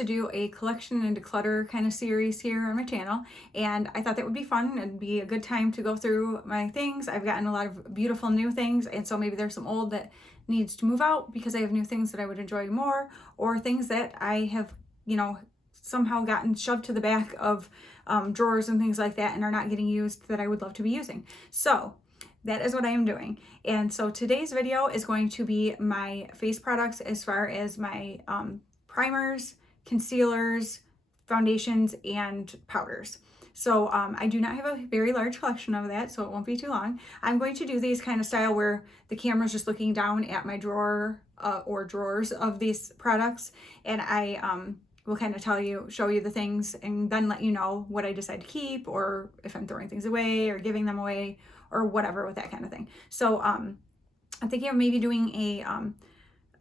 to do a collection and declutter kind of series here on my channel, and I thought that would be fun and be a good time to go through my things. I've gotten a lot of beautiful new things, and so maybe there's some old that needs to move out because I have new things that I would enjoy more, or things that I have, you know, somehow gotten shoved to the back of drawers and things like that and are not getting used that I would love to be using. So that is what I am doing. And so today's video is going to be my face products as far as my primers, concealers, foundations, and powders. So I do not have a very large collection of that, so it won't be too long. I'm going to do these kind of style where the camera's just looking down at my drawer or drawers of these products, and I will kind of show you the things, and then let you know what I decide to keep, or if I'm throwing things away or giving them away or whatever with that kind of thing. So I'm thinking of maybe doing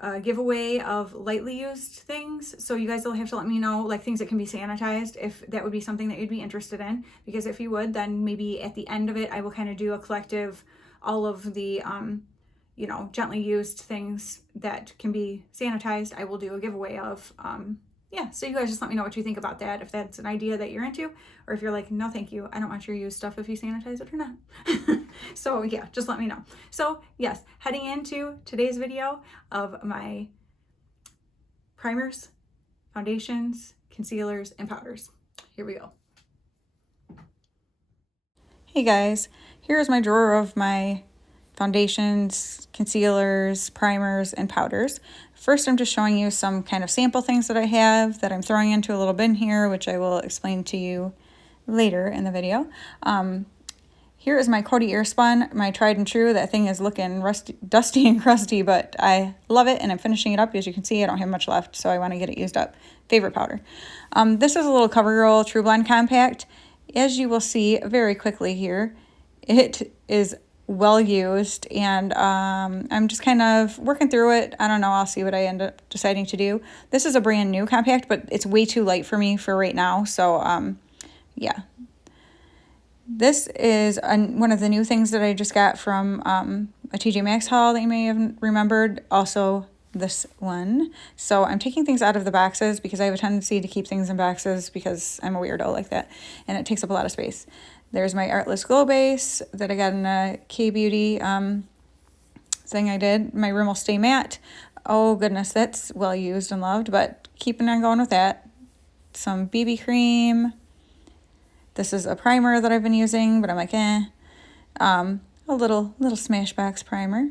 a giveaway of lightly used things. So you guys will have to let me know, like things that can be sanitized, if that would be something that you'd be interested in. Because if you would, then maybe at the end of it, I will kind of do a collective, all of the, you know, gently used things that can be sanitized. I will do a giveaway of, yeah, so you guys just let me know what you think about that, if that's an idea that you're into, or if you're like, no, thank you, I don't want your used stuff if you sanitize it or not. So yeah, just let me know. So yes, heading into today's video of my primers, foundations, concealers, and powders. Here we go. Hey guys, here's my drawer of my foundations, concealers, primers, and powders. First, I'm just showing you some kind of sample things that I have that I'm throwing into a little bin here, which I will explain to you later in the video. Here is my Coty Airspun, my tried and true. That thing is looking dusty and crusty, but I love it, and I'm finishing it up. As you can see, I don't have much left, so I want to get it used up. Favorite powder. This is a little CoverGirl True Blend Compact. As you will see very quickly here, it is well used, and I'm just kind of working through it. I don't know, I'll see what I end up deciding to do. This is a brand new compact, but it's way too light for me for right now, so yeah. This is one of the new things that I just got from a TJ Maxx haul that you may have remembered. Also this one. So I'm taking things out of the boxes because I have a tendency to keep things in boxes because I'm a weirdo like that, and it takes up a lot of space. There's my Artless Glow Base that I got in a K-Beauty thing I did. My Rimmel Stay Matte. Oh goodness, that's well used and loved, but keeping on going with that. Some BB cream. This is a primer that I've been using, but I'm like, eh. A little Smashbox primer.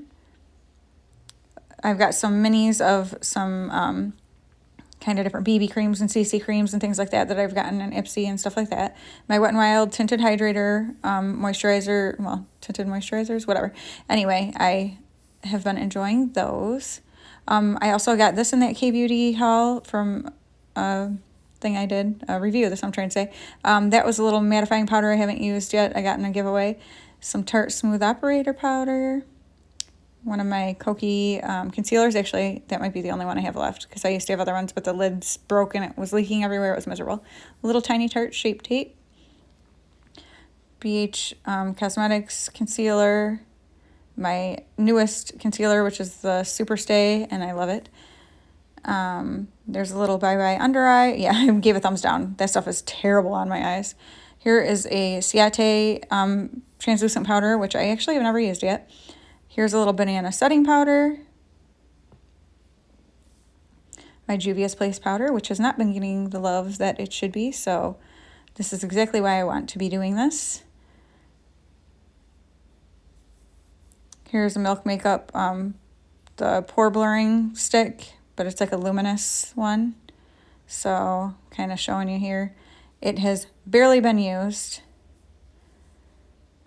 I've got some minis of some kind of different BB creams and CC creams and things like that that I've gotten in Ipsy and stuff like that. My Wet n Wild Tinted Hydrator, moisturizer, well, tinted moisturizers, whatever. Anyway, I have been enjoying those. I also got this in that K-Beauty haul from thing I did, a review, that's what I'm trying to say. That was a little mattifying powder I haven't used yet. I got in a giveaway. Some Tarte Smooth Operator powder. One of my Koki concealers. Actually, that might be the only one I have left because I used to have other ones, but the lid's broke and it was leaking everywhere. It was miserable. A little tiny Tarte Shape Tape. BH Cosmetics concealer. My newest concealer, which is the Super Stay, and I love it. There's a little Bye Bye Under Eye. Yeah, I gave a thumbs down. That stuff is terrible on my eyes. Here is a Ciate translucent powder, which I actually have never used yet. Here's a little banana setting powder. My Juvia's Place powder, which has not been getting the love that it should be, so this is exactly why I want to be doing this. Here's a Milk Makeup, the pore blurring stick, but it's like a luminous one. So kind of showing you here. It has barely been used.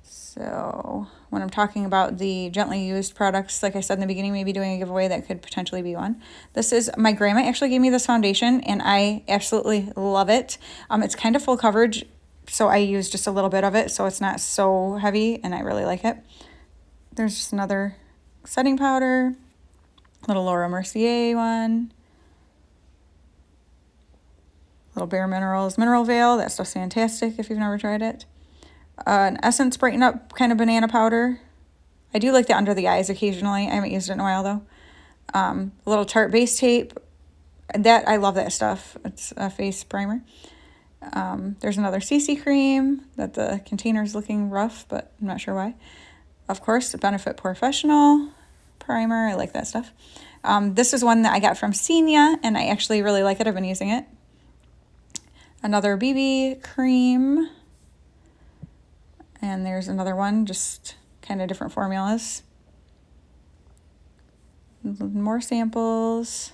So when I'm talking about the gently used products, like I said in the beginning, maybe doing a giveaway, that could potentially be one. This is, my grandma actually gave me this foundation, and I absolutely love it. It's kind of full coverage, so I use just a little bit of it, so it's not so heavy, and I really like it. There's just another setting powder, little Laura Mercier one, little Bare Minerals Mineral Veil. That stuff's fantastic if you've never tried it. An Essence Brighten Up kind of banana powder. I do like that under the eyes occasionally. I haven't used it in a while though. A little Tarte Base Tape. That, I love that stuff. It's a face primer. There's another CC cream that the container's looking rough, but I'm not sure why. Of course, Benefit Professional primer. I like that stuff. This is one that I got from Senia, and I actually really like it. I've been using it. Another BB cream. And there's another one, just kind of different formulas. More samples.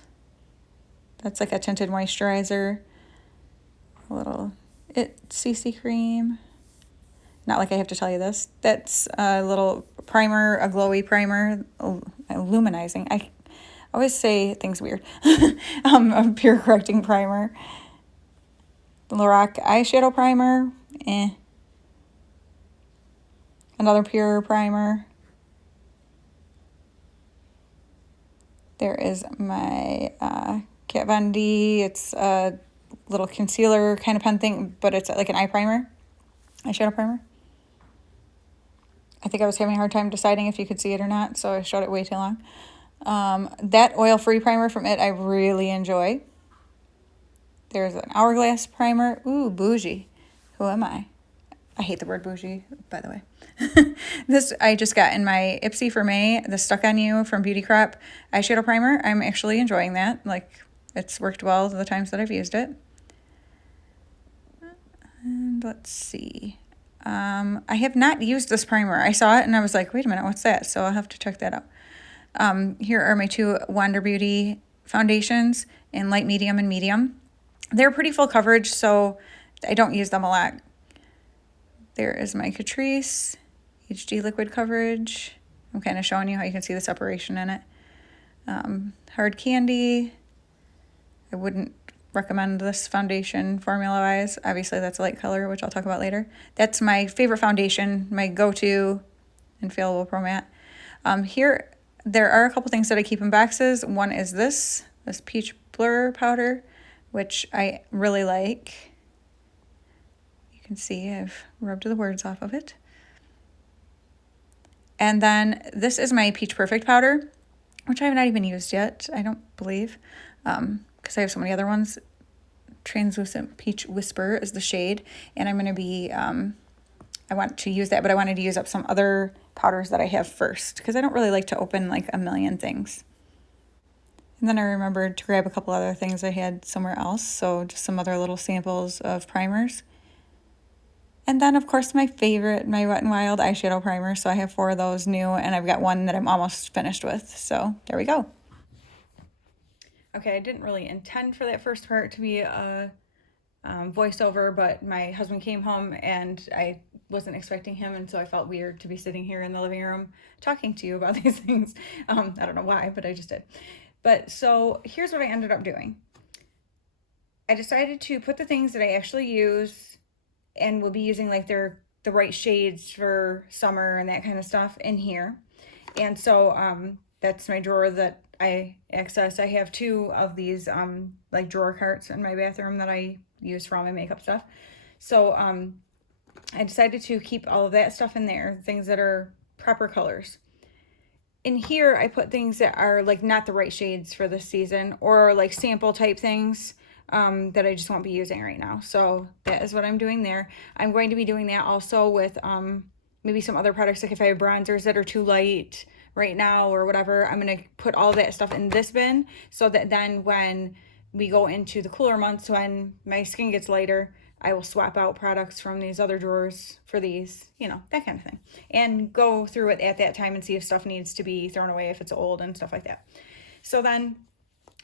That's like a tinted moisturizer. A little CC cream. Not like I have to tell you this. That's a little primer, a glowy primer, luminizing. I always say things weird. A pure correcting primer. Lorac eyeshadow primer. Another pure primer. There is my Kat Von D. It's a little concealer kind of pen thing, but it's like an eye primer, eyeshadow primer. I think I was having a hard time deciding if you could see it or not, so I showed it way too long. That oil-free primer from it, I really enjoy. There's an Hourglass Primer. Ooh, bougie. Who am I? I hate the word bougie, by the way. This I just got in my Ipsy for May, the Stuck On You from Beauty Crop eyeshadow primer. I'm actually enjoying that. Like, it's worked well the times that I've used it. And let's see. I have not used this primer. I saw it and I was like, wait a minute, what's that? So I'll have to check that out. Here are my two Wander Beauty foundations in light, medium, and medium. They're pretty full coverage, so I don't use them a lot. There is my Catrice HD liquid coverage. I'm kind of showing you how you can see the separation in it. Hard Candy. I wouldn't recommend this foundation formula-wise. Obviously, that's a light color, which I'll talk about later. That's my favorite foundation, my go-to infallible pro matte. Here, there are a couple things that I keep in boxes. One is this peach blur powder, which I really like. You can see I've rubbed the words off of it. And then this is my Peach Perfect powder, which I have not even used yet, I don't believe, because I have so many other ones. Translucent Peach Whisper is the shade, and I'm going to be, I want to use that, but I wanted to use up some other powders that I have first, because I don't really like to open like a million things. And then I remembered to grab a couple other things I had somewhere else, so just some other little samples of primers. And then, of course, my favorite, my Wet n Wild eyeshadow primer. So I have 4 of those new, and I've got one that I'm almost finished with. So there we go. Okay, I didn't really intend for that first part to be a voiceover, but my husband came home and I wasn't expecting him, and so I felt weird to be sitting here in the living room talking to you about these things. I don't know why, but I just did. But so here's what I ended up doing. I decided to put the things that I actually use and will be using like the right shades for summer and that kind of stuff in here. And so that's my drawer that I access. I have 2 of these like drawer carts in my bathroom that I use for all my makeup stuff. So I decided to keep all of that stuff in there, things that are proper colors. In here, I put things that are like not the right shades for this season, or like sample type things that I just won't be using right now. So that is what I'm doing there. I'm going to be doing that also with maybe some other products, like if I have bronzers that are too light right now or whatever, I'm going to put all that stuff in this bin, so that then when we go into the cooler months, when my skin gets lighter, I will swap out products from these other drawers for these, you know, that kind of thing, and go through it at that time and see if stuff needs to be thrown away, if it's old and stuff like that. So then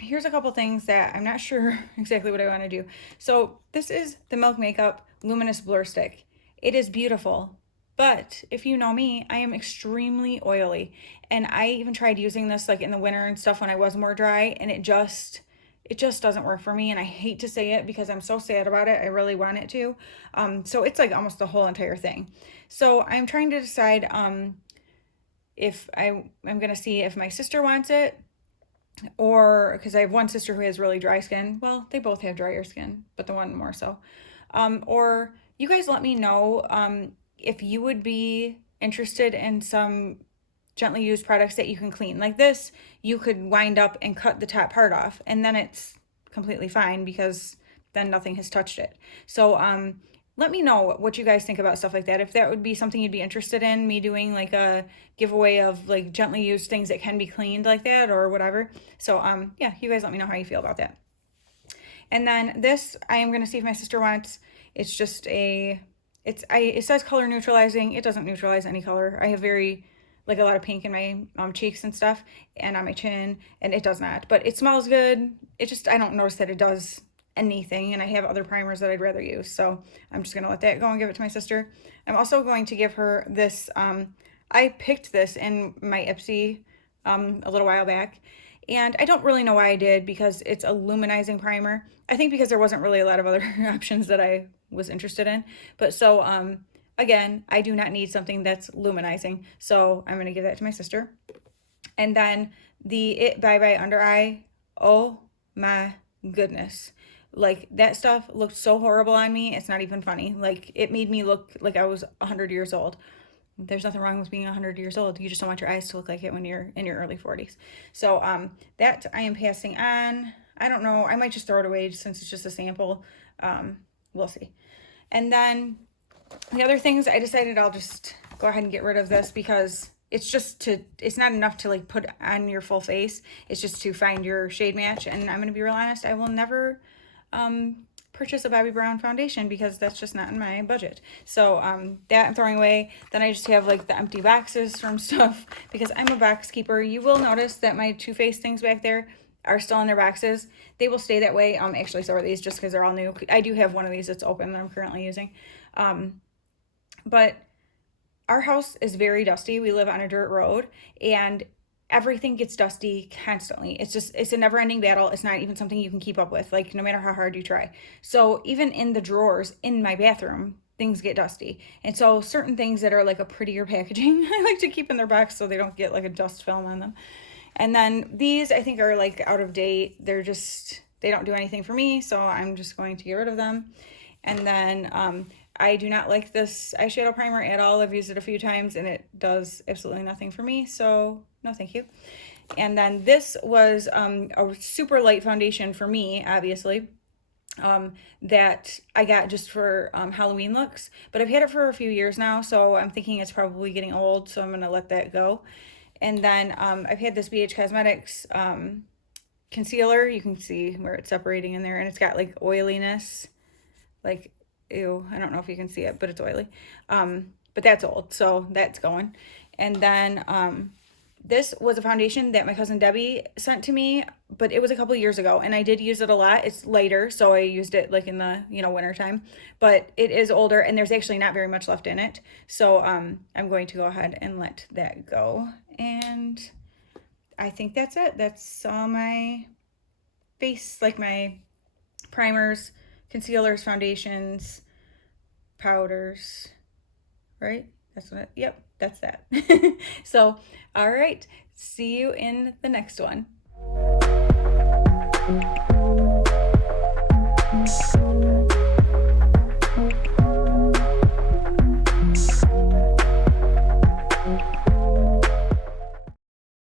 here's a couple things that I'm not sure exactly what I want to do. So this is the Milk Makeup Luminous Blur Stick. It is beautiful, but if you know me, I am extremely oily, and I even tried using this like in the winter and stuff when I was more dry, and it just doesn't work for me. And I hate to say it because I'm so sad about it. I really want it to. So it's like almost the whole entire thing. So I'm trying to decide if I'm going to see if my sister wants it, or because I have one sister who has really dry skin. Well, they both have drier skin, but the one more so. Or you guys let me know if you would be interested in some gently used products that you can clean. Like this, you could wind up and cut the top part off, and then it's completely fine because then nothing has touched it. So let me know what you guys think about stuff like that. If that would be something you'd be interested in, me doing like a giveaway of like gently used things that can be cleaned like that or whatever. So yeah, you guys let me know how you feel about that. And then this, I am gonna see if my sister wants. It's just it says color neutralizing. It doesn't neutralize any color. I have like a lot of pink in my cheeks and stuff and on my chin, and it does not. But it smells good. I don't notice that it does anything, and I have other primers that I'd rather use, so I'm just gonna let that go and give it to my sister. I'm also going to give her this. I picked this in my Ipsy a little while back, and I don't really know why I did, because it's a luminizing primer. I think because there wasn't really a lot of other options that I was interested in. But so again, I do not need something that's luminizing, so I'm gonna give that to my sister. And then the It Bye Bye Under Eye. Oh my goodness. Like, that stuff looked so horrible on me. It's not even funny. Like, it made me look like I was 100 years old. There's nothing wrong with being 100 years old. You just don't want your eyes to look like it when you're in your early 40s. So that I am passing on. I don't know. I might just throw it away since it's just a sample. We'll see. And then the other things, I decided I'll just go ahead and get rid of this because it's not enough to like put on your full face. It's just to find your shade match. And I'm going to be real honest, I will never purchase a Bobbi Brown foundation because that's just not in my budget. So that I'm throwing away. Then I just have like the empty boxes from stuff because I'm a box keeper. You will notice that my Too Faced things back there are still in their boxes. They will stay that way. Actually, so are these, just because they're all new. I do have one of these that's open that I'm currently using. But our house is very dusty. We live on a dirt road, and everything gets dusty constantly. It's a never ending battle. It's not even something you can keep up with, like no matter how hard you try. So even in the drawers in my bathroom, things get dusty. And so certain things that are like a prettier packaging, I like to keep in their box so they don't get like a dust film on them. And then these I think are like out of date. They don't do anything for me, so I'm just going to get rid of them. And then I do not like this eyeshadow primer at all. I've used it a few times and it does absolutely nothing for me, so no thank you. And then this was a super light foundation for me, obviously, that I got just for Halloween looks, but I've had it for a few years now, so I'm thinking it's probably getting old, so I'm gonna let that go. And then I've had this BH Cosmetics concealer. You can see where it's separating in there, and it's got like oiliness, like, ew, I don't know if you can see it, but it's oily. But that's old, so that's going. And then this was a foundation that my cousin Debbie sent to me, but it was a couple years ago, and I did use it a lot. It's lighter, so I used it like in the, winter time, but it is older, and there's actually not very much left in it. So I'm going to go ahead and let that go. And I think that's it. That's all my face, like my primers, concealers, foundations, powders, right? Yep, that's that. So, all right. See you in the next one.